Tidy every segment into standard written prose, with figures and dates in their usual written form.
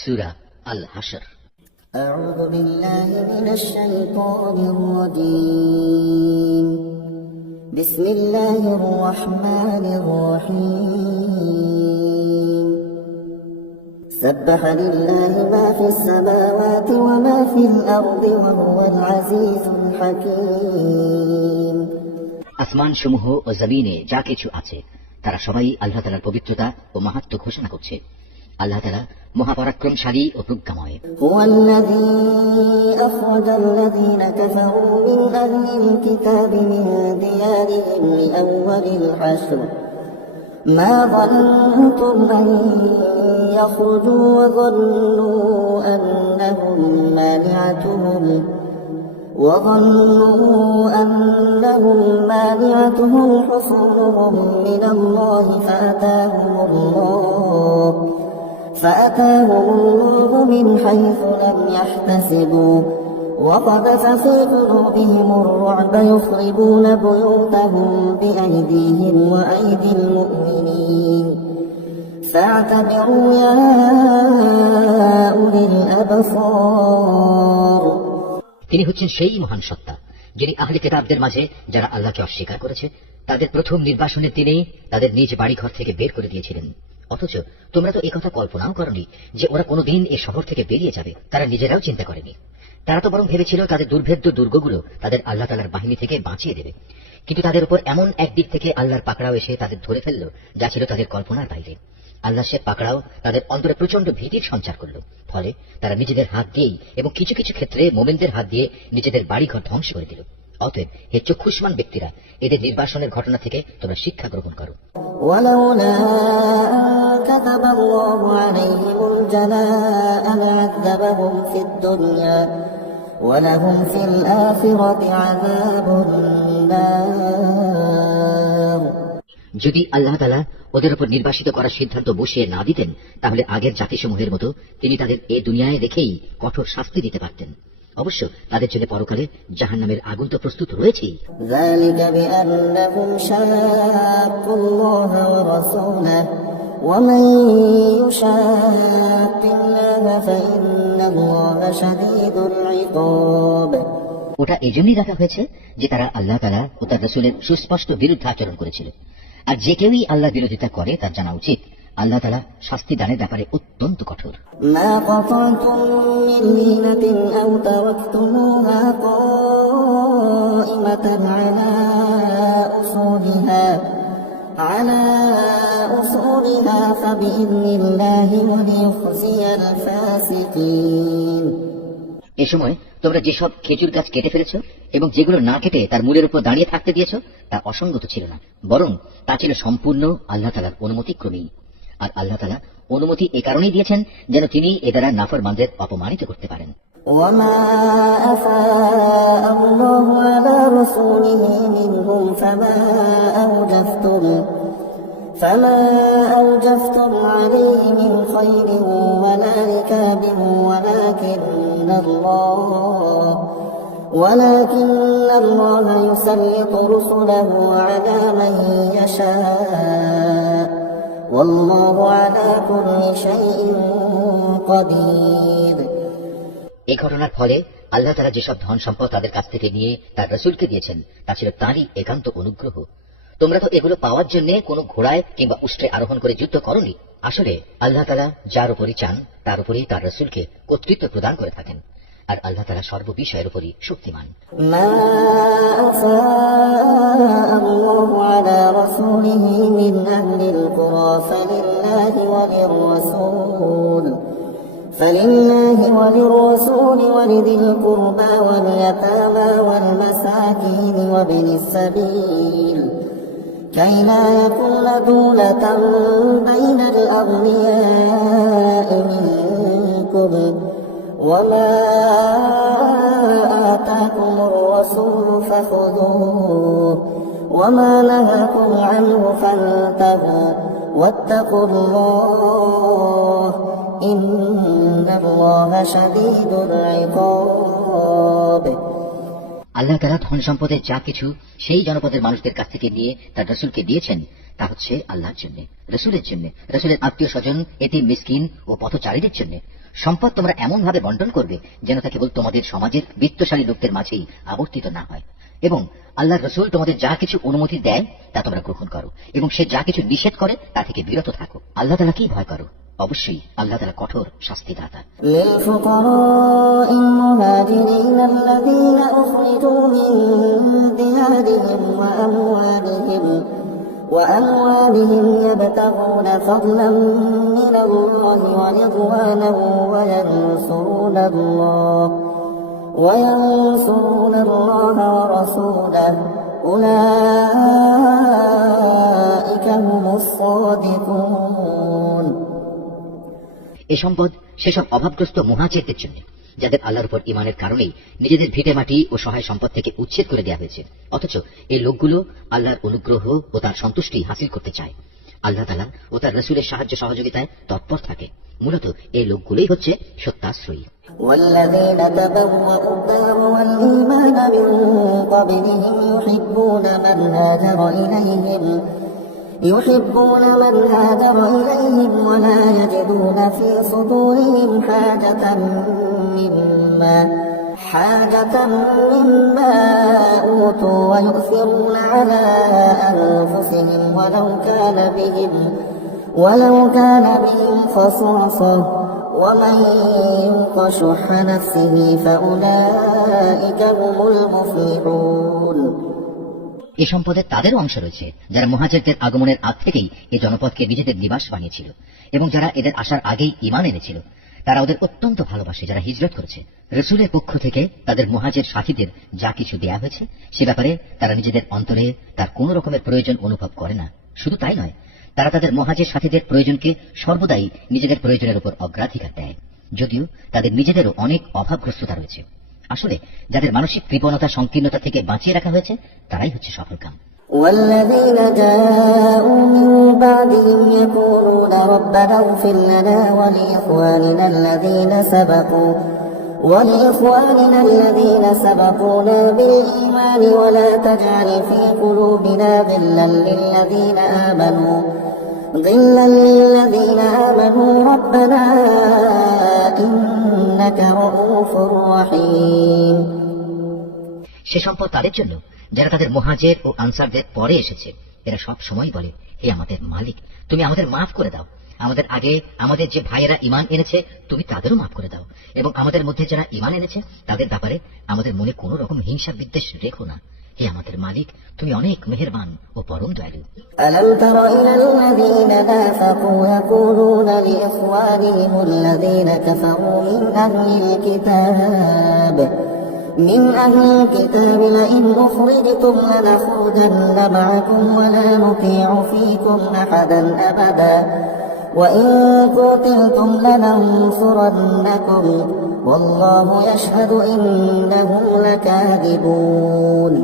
সূরা আল হাশর। أعوذ بالله من الشيطان الرجيم بسم الله الرحمن الرحيم سبح لله ما في السماوات وما في الأرض وهو العزيز الحكيم আসমান সমূহ ও জমিনে যা কিছু আছে তারা সবাই আল্লাহ তাআলার পবিত্রতা ও মাহাত্ম্য ঘোষণা করছে। আল্লাহ তাআলা মহাপরাক্রমশালী ও প্রজ্ঞাময়। هو الذي أخرج الذين كفروا من أهل الكتاب من ديارهم لأول الحشر ما ظننتم أن يخرجوا وظنوا أنهم مانعتهم حصونهم من الله فأتاهم الله من حيث لم يحتسبوا وقذف في قلوبهم الرعب يخربون بيوتهم بأيديهم وأيدي المؤمنين فاعتبروا يا أولي الأبصار তিনি হচ্ছেন সেই মহান সত্তা যিনি আহলে কিতাবদের মাঝে যারা আল্লাহকে অস্বীকার করেছে তাদের প্রথম নির্বাসনের দিনেই তাদের নিজ বাড়িঘর থেকে বের করে দিয়েছিলেন। অথচ তোমরা তো একথা কল্পনাও করনি যে ওরা কোনোদিন এ শহর থেকে বেরিয়ে যাবে। তারা নিজেরাও চিন্তা করেনি। তারা তো বরং ভেবেছিল তাদের দুর্ভেদ্য দুর্গগুলো তাদের আল্লাহ তাআলার বাহিনী থেকে বাঁচিয়ে দেবে। কিন্তু তাদের উপর এমন একদিক থেকে আল্লাহর পাকড়াও এসে তাদের ধরে ফেলল যা ছিল তাদের কল্পনার বাইরে। আল্লাহ সে পাকড়াও তাদের অন্তরে প্রচন্ড ভীতির সঞ্চার করল। ফলে তারা নিজেদের হাত দিয়েই এবং কিছু কিছু ক্ষেত্রে মোমেনদের হাত দিয়ে নিজেদের বাড়িঘর ধ্বংস করে দিল। অতএব হে চক্ষুষ্মান ব্যক্তিরা, এদের নির্বাসনের ঘটনা থেকে তোমরা শিক্ষা গ্রহণ করো। ولولا أن كتب الله عليهم الجلاء لعذبهم في الدنيا ولهم في الآخرة عذاب النار যদি আল্লাহ তাআলা ওদের উপর নির্বাসিত করার সিদ্ধান্ত বসিয়ে না দিতেন তাহলে আগের জাতিসমূহের মতো তিনি তাদের এ দুনিয়ায় রেখেই কঠোর শাস্তি দিতে পারতেন। অবশ্য তাদের জন্য পরকালে জাহান্নামের আগুন তো প্রস্তুত রয়েছেই। ذلك بأنهم شاقوا الله ورسوله ومن يشاق الله فإن الله شديد العقاب ওটা এজন্যই রাখা হয়েছে যে তারা আল্লাহ তাআলা ও তার রাসূলের সুস্পষ্ট বিরুদ্ধাচরণ করেছিল। আর যে কেউই আল্লাহ বিরোধিতা করে তার জানা উচিত আল্লাহ তাআলা শাস্তি দানের ব্যাপারে অত্যন্ত কঠোর। ما قطعتم من لينة أو تركتموها قائمة على أصولها فبإذن الله وليخزي الفاسقين এ সময় তোমরা যেসব খেজুর গাছ কেটে ফেলেছ এবং যেগুলো না কেটে তার মূলের উপর দাঁড়িয়ে থাকতে দিয়েছ তা অসঙ্গত ছিল না, বরং তা ছিল সম্পূর্ণ আল্লাহ তাআলার অনুমতিক্রমেই। আর আল্লাহ তাআলা অনুমতি এ কারণেই দিয়েছেন যেন তিনি এ দ্বারা নাফরমানদের অপমানিত করতে পারেন। وما أفاء الله على رسوله منهم فما أوجفتم عليه من خير ولا ركاب ولكن الله يسلط رسله على من يشاء والله على كل شيء قدير এই ঘটনার ফলে আল্লাহ তাআলা যেসব ধন সম্পদ তাদের কাছ থেকে নিয়ে তার রাসূলকে দিয়েছেন তা ছিল তাঁরই একান্ত অনুগ্রহ। তোমরা তো এগুলো পাওয়ার জন্য কোনো ঘোড়ায় কিংবা উষ্ট্রে আরোহণ করে যুদ্ধ করনি। আসলে আল্লাহ তাআলা যার উপরই চান তার উপরই তার রাসূলকে কর্তৃত্ব প্রদান করে থাকেন। আর আল্লাহ তাআলা সর্ববিষয়ের উপরই শক্তিমান। মা আল্লাহু আলা রাসূলিহি মিন আহলিল কুরা فلله وللرسول ولذي القربى واليتامى والمساكين وابن السبيل كي لا يكون دولة بين الأغنياء منكم وما آتاكم الرسول فخذوه وما نهاكم عنه فانتهوا واتقوا الله إن الله شديد العقاب আল্লাহ তাআলা ধন সম্পদের যা কিছু সেই জনপদের মানুষদের কাছ থেকে নিয়ে তার রাসূলকে দিয়েছেন তা হচ্ছে আল্লাহর জন্য, রসুলের জন্য, রসুলের আত্মীয় স্বজন, এতিম মিসকিন ও পথচারীদের জন্য। সম্পদ তোমরা এমন ভাবে বন্টন করবে যেন তা কেবল তোমাদের সমাজের বিত্তশালী লোকদের মাঝেই আবর্তিত না হয়। এবং আল্লাহর রসুল তোমাদের যা কিছু অনুমতি দেয় তা তোমরা গ্রহণ করো, এবং সে যা কিছু নিষেধ করে তা থেকে বিরত থাকো। আল্লাহ তাআলা কি ভয় করো? অবশ্যই আল্লাহ তাআলা কঠোর শাস্তিদাতা। للفقراء المهاجرين الذين أخرجوا من ديارهم وأموالهم يبتغون فضلا من الله ورضوانا وينصرون الله ورسوله أولئك هم الصادقون। এ সম্পদ সেসব অভাবগ্রস্ত মুহাজিরদের জন্য যাদের আল্লাহর উপর ঈমানের কারণেই নিজেদের ভিটে মাটি ও সহায় সম্পদ থেকে উচ্ছেদ করে দেওয়া হয়েছে, অথচ এই লোকগুলো আল্লাহর অনুগ্রহ ও তার সন্তুষ্টি হাসিল করতে চায়। আল্লাহ তাআলা ও তার রাসূলের সাহায্য সহযোগিতায় তৎপর থাকে। মূলত এই লোকগুলোই হচ্ছে সত্যাশ্রয়ী। والذين تبوأوا الدار والإيمان من قبلهم يحبون من هاجر إليهم ولا يجدون في صدورهم حاجة مما أوتوا ويؤثرون على أنفسهم ولو كان بهم خصاصة ومن يوق شح نفسه فأولئك هم المفلحون। এই সম্পদে তাদেরও অংশ রয়েছে যারা মুহাজিরদের আগমনের আগ থেকেই এই জনপদকে নিজেদের নিবাস বানিয়েছিল, এবং যারা এদের আসার আগেই ঈমান এনেছিল। তারা ওদের অত্যন্ত ভালোবাসে যারা হিজরত করেছে। রাসূলের পক্ষ থেকে তাদের মুহাজির সাথীদের যা কিছু দেয়া হয়েছে সে ব্যাপারে তারা নিজেদের অন্তরে তার কোন রকমের প্রয়োজন অনুভব করে না। শুধু তাই নয়, তারা তাদের মুহাজির সাথীদের প্রয়োজনকে সর্বদাই নিজেদের প্রয়োজনের উপর অগ্রাধিকার দেয়, যদিও তাদের নিজেদেরও অনেক অভাবগ্রস্ততা রয়েছে। আসলে যাদের মানসিক কৃপণতা সংকীর্ণতা থেকে বাঁচিয়ে রাখা হয়েছে তারাই হচ্ছে সফলকাম। والذين جاءوا من بعدهم يقولون ربنا اغفر لنا ولإخواننا الذين سبقونا بالإيمان ولا تجعل في قلوبنا غلا للذين آمنوا ربنا إنك رؤوف رحيم। সে সম্পদ তাদের জন্য যারা তাদের মুহাজির ও আনসারদের পরে এসেছে। এরা সব সময় বলে, হে আমাদের মালিক, তুমি আমাদের মাফ করে দাও। আমাদের আগে আমাদের যে ভাইয়েরা ঈমান এনেছে তুমি তাদেরও মাফ করে দাও, এবং আমাদের মধ্যে যারা ঈমান এনেছে তাদের ব্যাপারে আমাদের মনে কোনো রকম হিংসা বিদ্বেষ রেখো না। হে আমাদের মালিক, তুমি অনেক মেহেরবান ও পরম দয়ালু। ألم تر إلى الذين نافقوا يقولون لإخوانهم الذين كفروا من أهل الكتاب لئن أخرجتم لنخرجن معكم ولا نطيع فيكم أحدا أبدا وإن قتلتم لننصرنكم والله يشهد إنهم لكاذبون।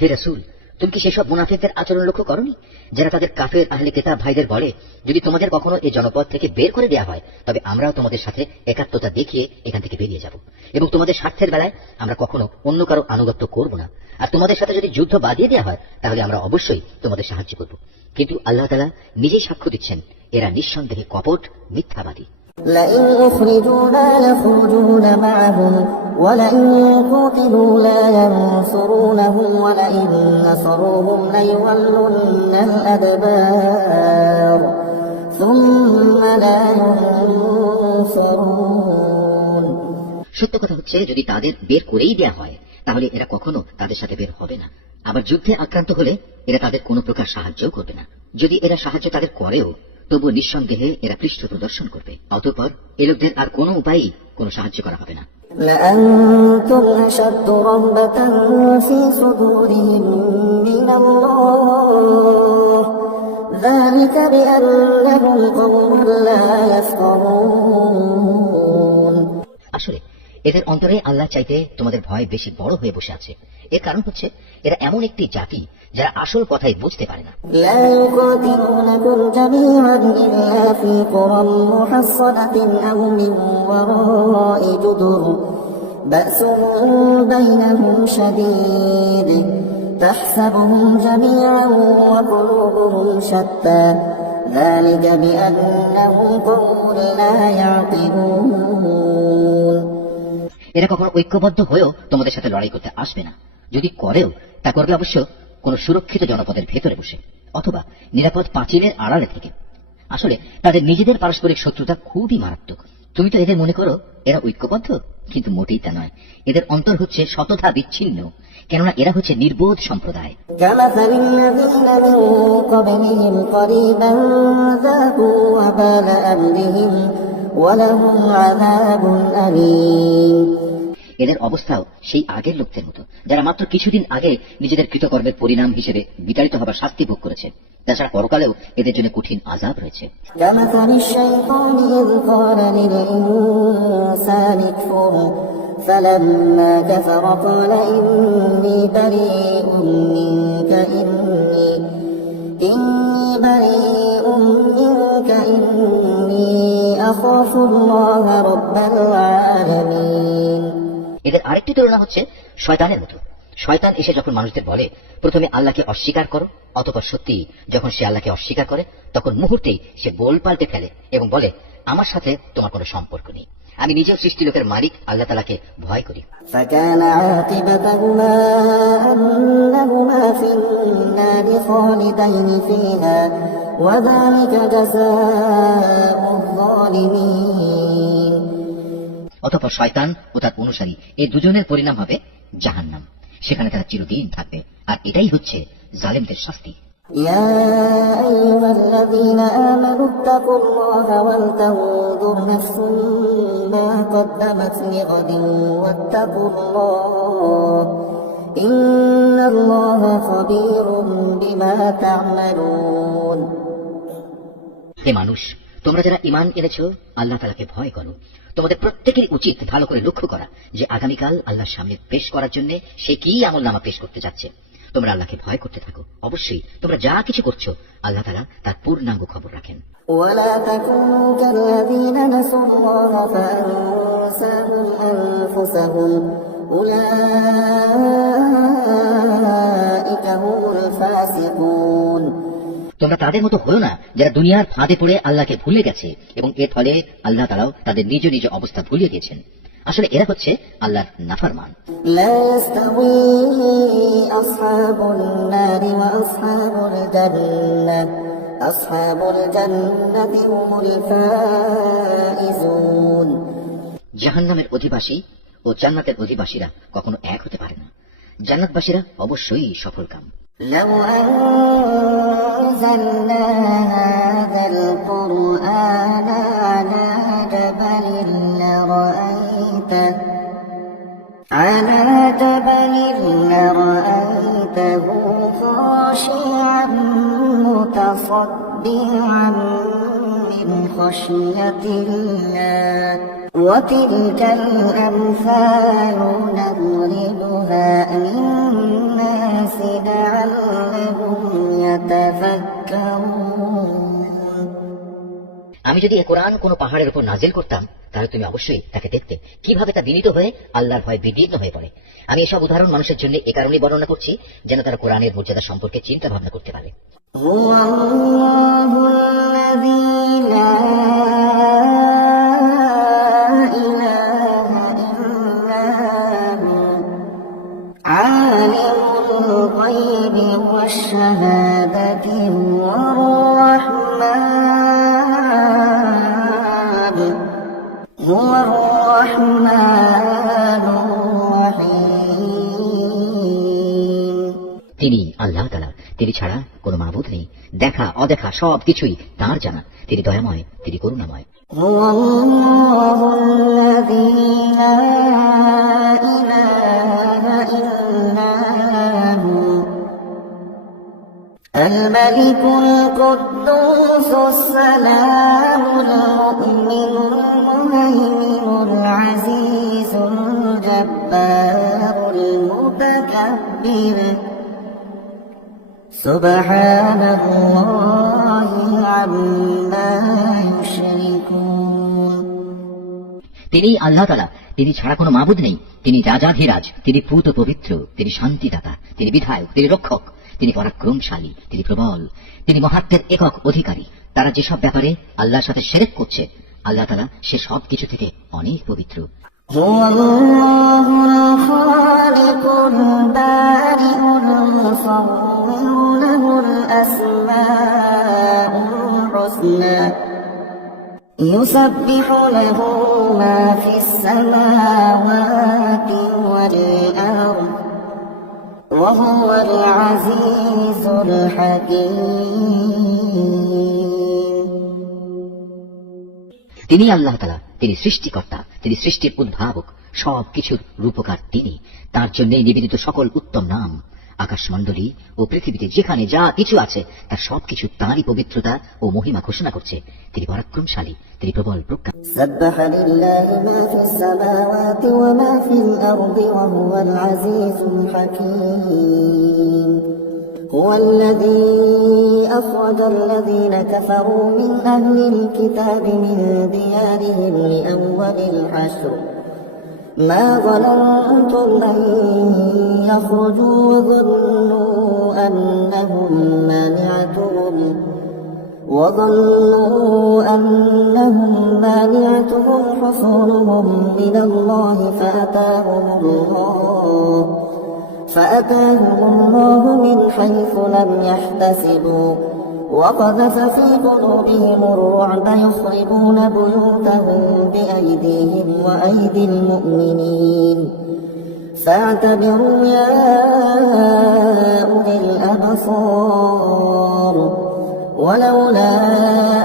হে রাসূল, তুমি কি সেসব মুনাফিকদের আচরণ লক্ষ্য করনি যারা তাদের কাফের আহলে কিতাব ভাইদের বলে, যদি তোমাদের কখনো এই জনপদ থেকে বের করে দেওয়া হয় তবে আমরাও তোমাদের সাথে একাত্মতা দেখিয়ে এখান থেকে বেরিয়ে যাব, এবং তোমাদের স্বার্থের বেলায় আমরা কখনো অন্য কারো আনুগত্য করব না। আর তোমাদের সাথে যদি যুদ্ধ বাদিয়ে দেওয়া হয় তাহলে আমরা অবশ্যই তোমাদের সাহায্য করব। কিন্তু আল্লাহ তাআলা নিজেই সাক্ষ্য দিচ্ছেন, এরা নিঃসন্দেহে কপট মিথ্যাবাদী। لئن أخرجوا لا يخرجون معهم ولئن قتلوا لا ينصرونهم ولئن نصروهم ليولن الأدبار ثم لا ينصرون। সত্য কথা হচ্ছে, যদি তাদের বের করেই দেয়া হয় তাহলে এরা কখনো তাদের সাথে বের হবে না। আবার যুদ্ধে আক্রান্ত হলে এরা তাদের কোনো প্রকার সাহায্য করবে না। যদি এরা সাহায্য তাদের করেও তবু নিঃসন্দেহে এরা পৃষ্ঠ প্রদর্শন করবে। অতঃপর এ লোকদের আর কোনো উপায়ই কোনো সাহায্য করা হবে না। لأنتم أشد رهبة في صدورهم من الله ذلك بأنهم قوم لا يفقهون। আসলে এদের অন্তরে আল্লাহ চাইতে তোমাদের ভয় বেশি বড় হয়ে বসে আছে। এর কারণ হচ্ছে এরা এমন একটি জাতি যারা আসল কথাই বুঝতে পারে না। لا يقاتلونكم جميعا إلا في قرى محصنة أو من وراء جدر بأسهم بينهم شديد تحسبهم جميعا وقلوبهم شتى ذلك بأنهم قوم لا يعقلون এরা কখনো ঐক্যবদ্ধ হয়েও তোমাদের সাথে লড়াই করতে আসবে না। যদি করেও তা করবে অবশ্য কোন সুরক্ষিত জনপদের ভেতরে বসে অথবা নিরাপদ পাঁচিলের আড়ালে থেকে। আসলে তাদের নিজেদের পারস্পরিক শত্রুতা খুবই মারাত্মক। তুমি তো এদের মনে করো এরা ঐক্যবদ্ধ, কিন্তু মোটেই তা নয়। এদের অন্তর হচ্ছে শতথা বিচ্ছিন্ন, কেননা এরা হচ্ছে নির্বোধ সম্প্রদায়। كمثل الذين من قبلهم قريبا ذاقوا وبال أمرهم ولهم عذاب أليم এদের অবস্থাও সেই আগের লোকদের মতো, যারা মাত্র কিছুদিন আগে নিজেদের কৃতকর্মের পরিণাম হিসেবে বিতাড়িত হবার শাস্তি ভোগ করেছে। তাছাড়া পরকালেও এদের জন্য কঠিন আযাব রয়েছে। كمثل الشيطان إذ قال للإنسان اكفر فلما كفر قال إني بريء منك إني أخاف الله رب العالمين এদের আরেকটি তুলনা হচ্ছে শয়তানের মতো। শয়তান এসে যখন মানুষদের বলে প্রথমে আল্লাহকে অস্বীকার করো, অতঃপর সত্যি যখন সে আল্লাহকে অস্বীকার করে তখন মুহূর্তেই সে বোল পাল্টে ফেলে এবং বলে আমার সাথে তোমার কোনো সম্পর্ক নেই, আমি নিজেও সৃষ্টি লোকের মালিক আল্লাহ তাআলাকে ভয় করি। فكان عاقبتهما أنهما في النار خالدين فيها وذلك جزاء الظالمين অতঃপর শয়তান ও তার অনুসারী এই দুজনের পরিণাম হবে জাহান্নাম, সেখানে তারা চিরদিন থাকবে, আর এটাই হচ্ছে জালেমদের শাস্তি। يا أيها الذين آمنوا اتقوا الله ولتنظر نفس ما قدمت لغد واتقوا الله إن الله خبير بما تعملون হে মানুষ, তোমরা যারা ঈমান এনেছো আল্লাহ তাআলাকে ভয় করো। তোমাদের প্রত্যেকেরই উচিত ভালো করে লক্ষ্য করা যে আগামীকাল আল্লাহর সামনে পেশ করার জন্য সে কি আমলনামা পেশ করতে যাচ্ছে। তোমরা আল্লাহকে ভয় করতে থাকো, অবশ্যই তোমরা যা কিছু করছো আল্লাহ তাআলা তার পূর্ণাঙ্গ খবর রাখেন। ولا تكونوا كالذين نسوا الله فأنساهم أنفسهم أولئك هم الفاسقون তোমরা তাদের মতো হলো না যারা দুনিয়ার ফাঁদে পড়ে আল্লাহকে ভুলে গেছে এবং এর ফলে আল্লাহ তাআলাও তাদের নিজ নিজ অবস্থা ভুলিয়ে দিয়েছেন। আসলে এরা হচ্ছে আল্লাহর নাফরমান। لا يستوي أصحاب النار وأصحاب الجنة أصحاب الجنة هم الفائزون জাহান্নামের অধিবাসী ও জান্নাতের অধিবাসীরা কখনো এক হতে পারে না। জান্নাতবাসীরা অবশ্যই সফলকাম। لو أنزلنا هذا القرآن على جبل لرأيته خاشعا متصدعا من خشية الله وتلك الأمثال نضربها للناس لعلهم يتفكرون আমি যদি এ কোরআন কোনো পাহাড়ের উপর নাজিল করতাম তাহলে তুমি অবশ্যই তাকে দেখতে কিভাবে তা বিনীত হয়ে আল্লাহর ভয়ে বিদীর্ণ হয়ে পড়ে। আমি এসব উদাহরণ মানুষের জন্য এ কারণেই বর্ণনা করছি যেন তারা কোরআনের মর্যাদা সম্পর্কে চিন্তা ভাবনা করতে পারে। هو الله الذي لا إله إلا هو عالم الغيب والشهادة هو الرحمن الرحيم তিনি আল্লাহ তাআলা, তিনি ছাড়া কোনো মাবুদ নেই। দেখা অদেখা সব কিছুই তাঁর জানা। তিনি দয়াময়, তিনি করুণাময়। هو الله الذي لا إله إلا هو الملك القدوس السلام المؤمن المهيمن العزيز الجبار المتكبر سبحان الله عما يشركون তিনিই আল্লাহ তাআলা, তিনি ছাড়া কোনো মাবুদ নেই। তিনি রাজাধিরাজ, তিনি পূত পবিত্র, তিনি শান্তিদাতা, তিনি বিধায়ক, তিনি রক্ষক, তিনি পরাক্রমশালী, তিনি প্রবল, তিনি মহাত্মের একক অধিকারী। তারা যেসব ব্যাপারে আল্লাহর সাথে শিরক করছে, আল্লাহ তাআলা সে সব কিছু থেকে অনেক পবিত্র। هو الله الخالق البارئ المصور له الأسماء الحسنى يسبح له ما في السماوات والأرض وهو العزيز الحكيم তিনি আল্লাহ তাআলা, তিনি সৃষ্টিকর্তা, তিনি সৃষ্টির উদ্ভাবক, সব কিছুর রূপকার তিনি। তার জন্য নিবেদিত সকল উত্তম নাম। আকাশমণ্ডলী ও পৃথিবীতে যেখানে যা কিছু আছে তার সবকিছু তাঁরই পবিত্রতা ও মহিমা ঘোষণা করছে। তিনি পরাক্রমশালী, তিনি প্রবল প্রজ্ঞা। سبح لله ما في السماوات وما في الأرض وهو العزيز الحكيم هو الذي أخرج الذين كفروا من أهل الكتاب من ديارهم لأول الحشر ما ظننتم أن يخرجوا وظنوا أنهم مانعتهم حصونهم من الله فأتاهم الله من حيث لم يحتسبوا وقذف في قلوبهم الرعب يخربون بيوتهم بأيديهم وأيدي المؤمنين فاعتبروا يا أولي الأبصار ولولا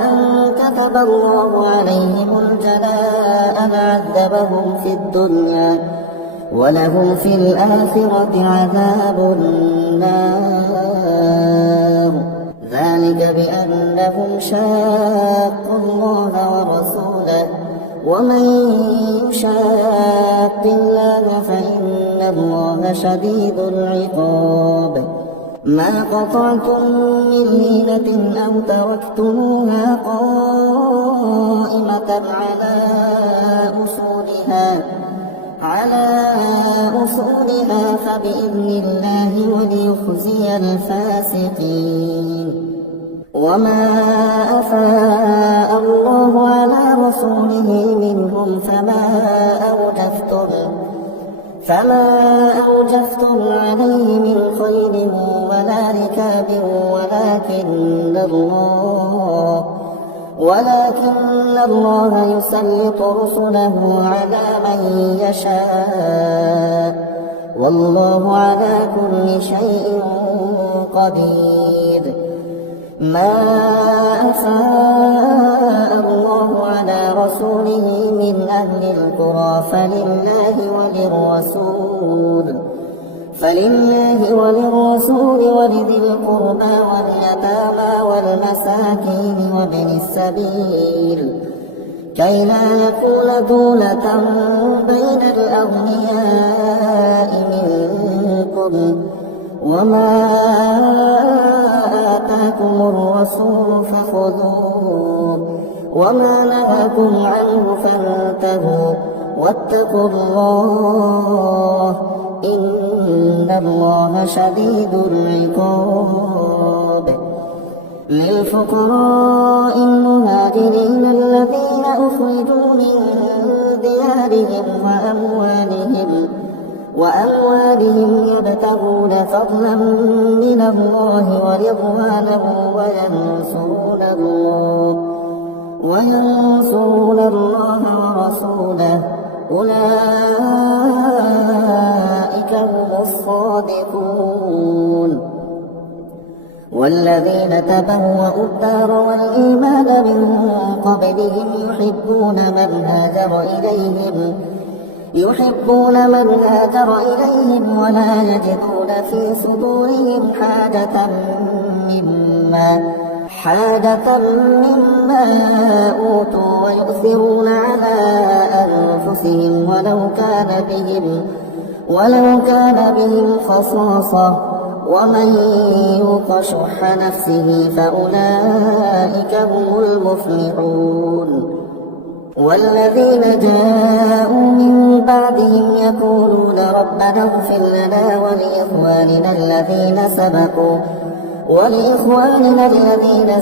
أن كتب الله عليهم الجلاء لعذبهم في الدنيا ولهم في الآخرة عذاب النار ذلك بأنهم شاقوا الله ورسوله ومن يشاق الله فإن الله شديد العقاب ما قطعتم من لينة أو تركتموها قائمة على أصولها فبإذن الله وليخزي الفاسقين وما أفاء الله على رسوله منهم فما أوجفتم عليه من خيل ولا ركاب ولكن الله يسلط رسله على من يشاء والله على كل شيء قدير ما أفاء الله على رسوله من أهل القرى فلله وللرسول ولذي القربى واليتامى والمساكين وابن السبيل كي لا يكون دولة بين الأغنياء منكم وما آتاكم الرسول فخذوه وما نهاكم عنه فانتهوا واتقوا الله إن الله شديد العقاب للفقراء المهاجرين الذين أخرجوا من ديارهم وأموالهم يبتغون فضلا من الله ورضوانه وينصرون الله ورسوله أولئك هم الصادقون والذين تبوأوا الدار والإيمان من قبلهم يحبون من هاجر إليهم ولا يجدون في صدورهم حاجة مما أوتوا ويؤثرون على أنفسهم ولو كان بهم خصاصة ومن يوق شح نفسه فأولئك هم المفلحون والذين جاءوا من بعدهم يقولون ربنا اغفر لنا ولإخواننا الذين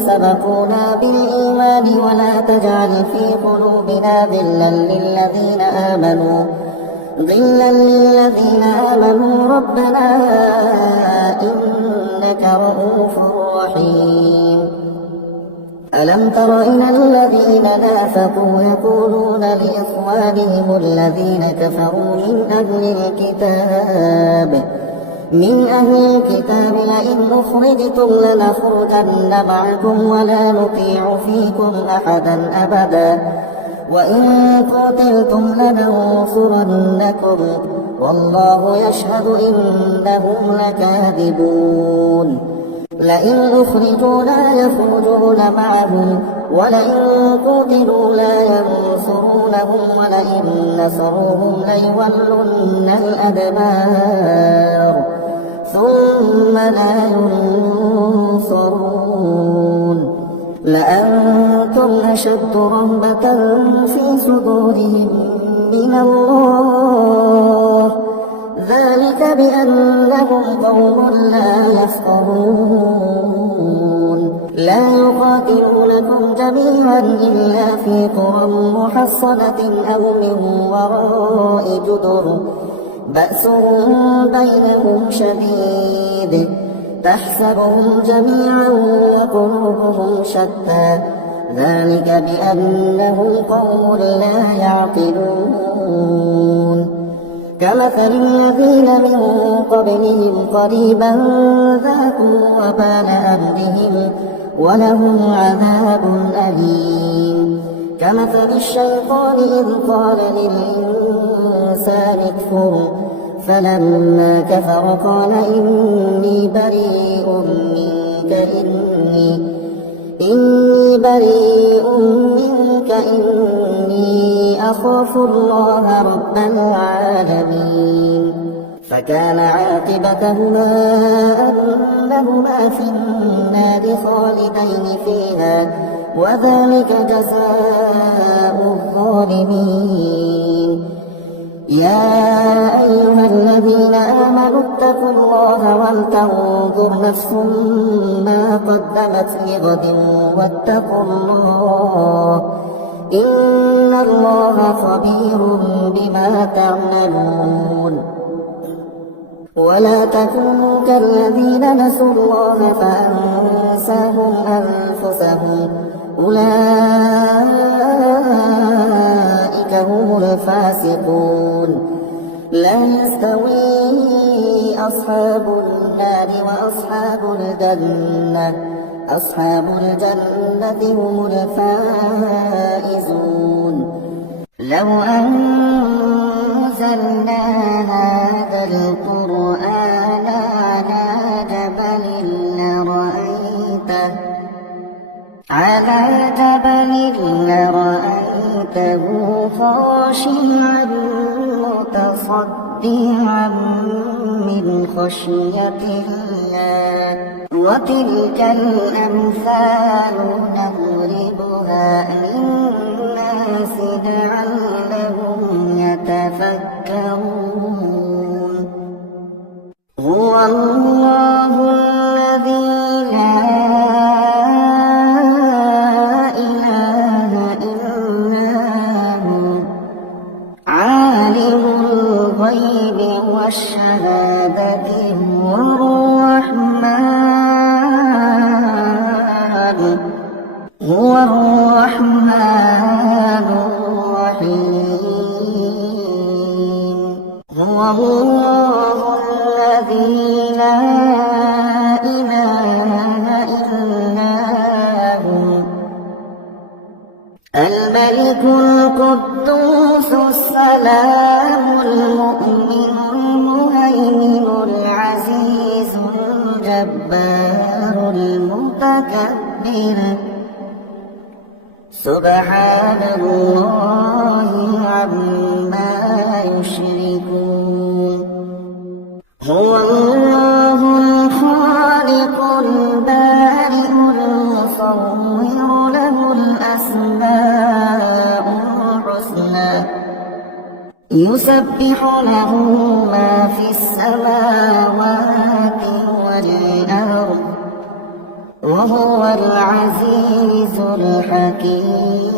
سبقونا بالإيمان ولا تجعل في قلوبنا غلا للذين آمنوا ربنا إنك رؤوف رحيم. ألم تر إلى الذين نافقوا يقولون لإخوانهم الذين كفروا من أهل الكتاب لئن أخرجتم لنخرجن معكم ولا نطيع فيكم أحدا أبدا وإن قتلتم لننصرنكم والله يشهد إنهم لكاذبون. لئن أخرجوا لا يخرجون معهم ولئن قتلوا لا ينصرونهم ولئن نصروهم ليولن الأدبار ثم لا ينصرون. لأنتم أشد رهبة في صدورهم من الله ذلك بأنهم قوم لا يفقهون. لا يقاتلونكم جميعا إلا في قرى محصنة أو من وراء جدر بأسهم بينهم شديد تحسبهم جميعا وقلوبهم شتى ذلك بأنهم قوم لا يعقلون. كمثل الذين من قبلهم قريبا ذاقوا وبال أمرهم ولهم عذاب أليم. كمثل الشيطان إذ قال للإنسان اكفر فلما كفر قال إني بريء منك إني أخاف الله رب العالمين. فكان عاقبتهما أنهما في النار خالدين فيها وذلك جزاء الظالمين. يا أيها الذين آمنوا اتقوا الله ولتنظر نفس ما قدمت لغد واتقوا الله إن الله خبير بما تعملون. ولا تكونوا كالذين نسوا الله فأنساهم أنفسهم أولئك هم الفاسقون. لا يستوي أصحاب النار وأصحاب الجنة هم الفائزون. لو أنزلنا هذا القرآن على جبل لرأيته خاشعا متصدعا من خشية الله وتلك الأمثال نضربها للناس لعلهم يتفكرون. هو الله الذي لا إله إلا هو عالم الغيب والشهادة هو الرحمن الرحيم. هو الله الذي لا إله إلا هو الملك القدوس السلام المؤمن المهيمن العزيز الجبار المتكبر سبحان الله عما يشركون. هو الله الخالق البارئ المصور له الأسماء يسبح له ما في السماوات والأرض وهو العزيز الحكيم